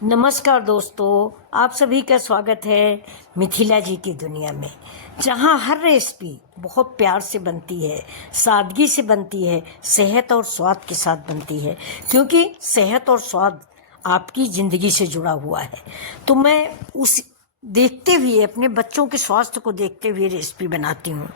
नमस्कार दोस्तों, आप सभी का स्वागत है मिथिला जी की दुनिया में, जहां हर रेसिपी बहुत प्यार से बनती है, सादगी से बनती है, सेहत और स्वाद के साथ बनती है। क्योंकि सेहत और स्वाद आपकी ज़िंदगी से जुड़ा हुआ है। तो मैं उस देखते हुए, अपने बच्चों के स्वास्थ्य को देखते हुए रेसिपी बनाती हूँ।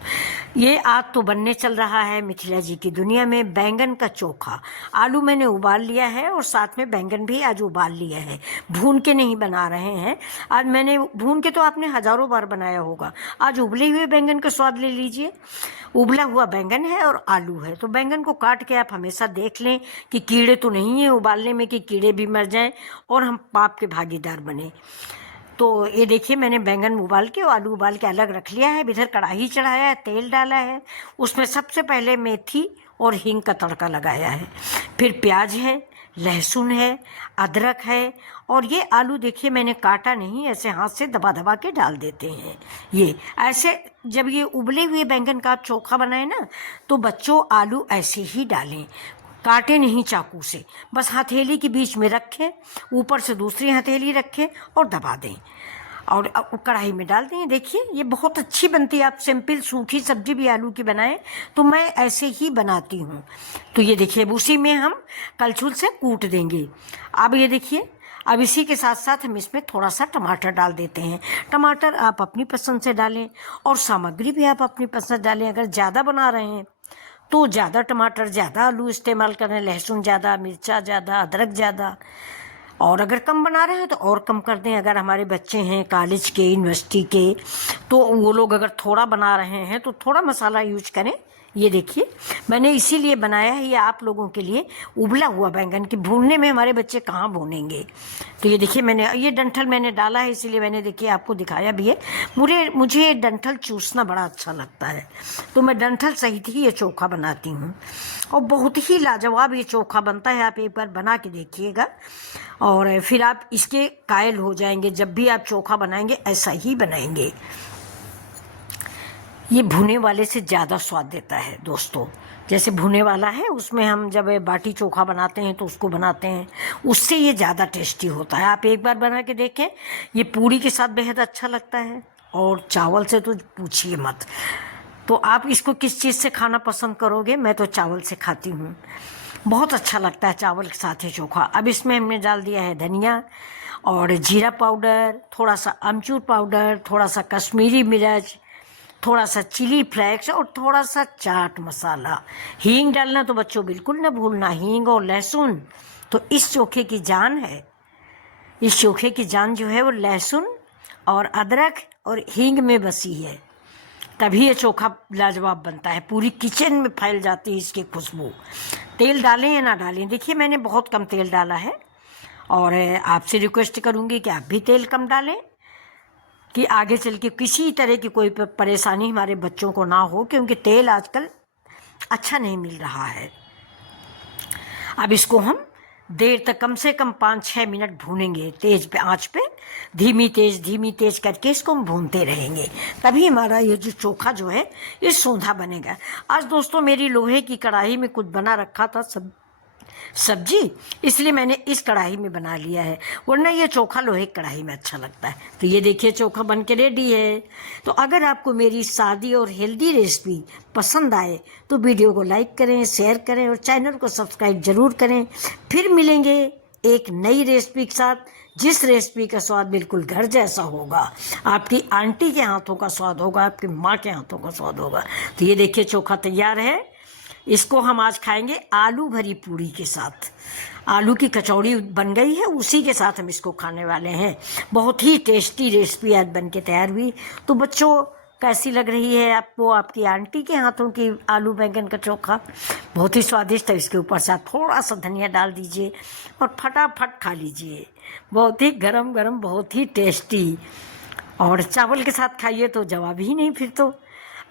ये आज तो बनने चल रहा है मिथिला जी की दुनिया में बैंगन का चोखा। आलू मैंने उबाल लिया है और साथ में बैंगन भी आज उबाल लिया है। भून के नहीं बना रहे हैं आज। मैंने भून के तो आपने हज़ारों बार बनाया होगा। आज उबले हुए बैंगन का स्वाद ले लीजिए। उबला हुआ बैंगन है और आलू है, तो बैंगन को काट के आप हमेशा देख लें कि कीड़े तो नहीं है उबालने में, कि कीड़े भी मर जाएं और हम पाप के भागीदार बने। तो ये देखिए, मैंने बैंगन उबाल के और आलू उबाल के अलग रख लिया है। इधर कढ़ाई चढ़ाया है, तेल डाला है, उसमें सबसे पहले मेथी और हींग का तड़का लगाया है। फिर प्याज है, लहसुन है, अदरक है, और ये आलू देखिए मैंने काटा नहीं, ऐसे हाथ से दबा दबा के डाल देते हैं। ये ऐसे जब ये उबले हुए बैंगन का आप चोखा बनाए ना, तो बच्चों आलू ऐसे ही डालें, काटे नहीं चाकू से, बस हथेली के बीच में रखें, ऊपर से दूसरी हथेली रखें और दबा दें और कढ़ाई में डाल दें। देखिए ये बहुत अच्छी बनती है। आप सिंपल सूखी सब्जी भी आलू की बनाएं तो मैं ऐसे ही बनाती हूँ। तो ये देखिए, अब उसी में हम कलछुल से कूट देंगे। अब ये देखिए, अब इसी के साथ साथ हम इसमें थोड़ा सा टमाटर डाल देते हैं। टमाटर आप अपनी पसंद से डालें और सामग्री भी आप अपनी पसंद डालें। अगर ज़्यादा बना रहे हैं तो ज़्यादा टमाटर, ज़्यादा आलू इस्तेमाल करें, लहसुन ज़्यादा, मिर्चा ज़्यादा, अदरक ज़्यादा। और अगर कम बना रहे हैं तो और कम कर दें। अगर हमारे बच्चे हैं कॉलेज के, यूनिवर्सिटी के, तो वो लोग अगर थोड़ा बना रहे हैं तो थोड़ा मसाला यूज करें। ये देखिए, मैंने इसीलिए बनाया है ये आप लोगों के लिए। उबला हुआ बैंगन की भूनने में हमारे बच्चे कहाँ भूनेंगे। तो ये देखिए, मैंने ये डंठल मैंने डाला है, इसीलिए मैंने देखिए आपको दिखाया भी है। मुझे डंठल चूसना बड़ा अच्छा लगता है, तो मैं डंठल सहित ही ये चोखा बनाती हूँ और बहुत ही लाजवाब ये चोखा बनता है। आप एक बार बना के देखिएगा और फिर आप इसके कायल हो जाएंगे। जब भी आप चोखा बनाएंगे ऐसा ही बनाएंगे। ये भुने वाले से ज़्यादा स्वाद देता है दोस्तों। जैसे भुने वाला है, उसमें हम जब बाटी चोखा बनाते हैं तो उसको बनाते हैं, उससे ये ज़्यादा टेस्टी होता है। आप एक बार बना के देखें, ये पूरी के साथ बेहद अच्छा लगता है और चावल से तो पूछिए मत। तो आप इसको किस चीज़ से खाना पसंद करोगे? मैं तो चावल से खाती हूँ, बहुत अच्छा लगता है चावल के साथ ही चोखा। अब इसमें हमने डाल दिया है धनिया और जीरा पाउडर, थोड़ा सा अमचूर पाउडर, थोड़ा सा कश्मीरी मिर्च, थोड़ा सा चिली फ्लेक्स और थोड़ा सा चाट मसाला। हींग डालना तो बच्चों बिल्कुल ना भूलना। हींग और लहसुन तो इस चोखे की जान है। इस चोखे की जान जो है वो लहसुन और अदरक और हींग में बसी है, तभी ये चोखा लाजवाब बनता है। पूरी किचन में फैल जाती है इसकी खुशबू। तेल डालें या ना डालें, देखिए मैंने बहुत कम तेल डाला है और आपसे रिक्वेस्ट करूँगी कि आप भी तेल कम डालें, कि आगे चल के किसी तरह की कोई परेशानी हमारे बच्चों को ना हो, क्योंकि तेल आजकल अच्छा नहीं मिल रहा है। अब इसको हम देर तक, कम से कम 5-6 मिनट भूनेंगे तेज पे आंच पे। धीमी तेज करके इसको हम भूनते रहेंगे, तभी हमारा ये जो चोखा जो है ये सोंधा बनेगा। आज दोस्तों मेरी लोहे की कढ़ाई में कुछ बना रखा था सब्जी, इसलिए मैंने इस कढ़ाई में बना लिया है, वरना ये चोखा लोहे की कढ़ाई में अच्छा लगता है। तो ये देखिए चोखा बन के रेडी है। तो अगर आपको मेरी सादी और हेल्दी रेसिपी पसंद आए तो वीडियो को लाइक करें, शेयर करें और चैनल को सब्सक्राइब जरूर करें। फिर मिलेंगे एक नई रेसिपी के साथ, जिस रेसिपी का स्वाद बिल्कुल घर जैसा होगा। आपकी आंटी के हाथों का स्वाद होगा, आपकी माँ के हाथों का स्वाद होगा। तो ये देखिए चोखा तैयार है। इसको हम आज खाएंगे आलू भरी पूड़ी के साथ। आलू की कचौड़ी बन गई है, उसी के साथ हम इसको खाने वाले हैं। बहुत ही टेस्टी रेसिपी आज बन के तैयार हुई। तो बच्चों कैसी लग रही है आपको आपकी आंटी के हाथों की आलू बैंगन का चोखा? बहुत ही स्वादिष्ट है। इसके ऊपर से आप थोड़ा सा धनिया डाल दीजिए और फटाफट खा लीजिए। बहुत ही गरम गरम, बहुत ही टेस्टी, और चावल के साथ खाइए तो जवाब ही नहीं। फिर तो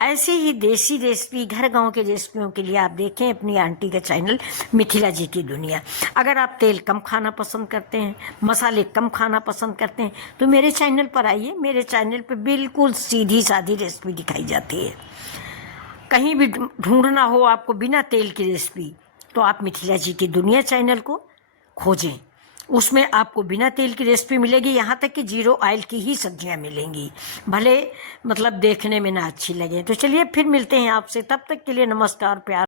ऐसे ही देसी रेसिपी, घर गांव के रेसिपियों के लिए आप देखें अपनी आंटी का चैनल मिथिला जी की दुनिया। अगर आप तेल कम खाना पसंद करते हैं, मसाले कम खाना पसंद करते हैं, तो मेरे चैनल पर आइए। मेरे चैनल पर बिल्कुल सीधी सादी रेसिपी दिखाई जाती है। कहीं भी ढूंढना हो आपको बिना तेल की रेसिपी, तो आप मिथिला जी की दुनिया चैनल को खोजें। उसमें आपको बिना तेल की रेसिपी मिलेगी, यहाँ तक कि 0 ऑयल की ही सब्जियां मिलेंगी, भले मतलब देखने में ना अच्छी लगे। तो चलिए फिर मिलते हैं आपसे, तब तक के लिए नमस्कार, प्यार।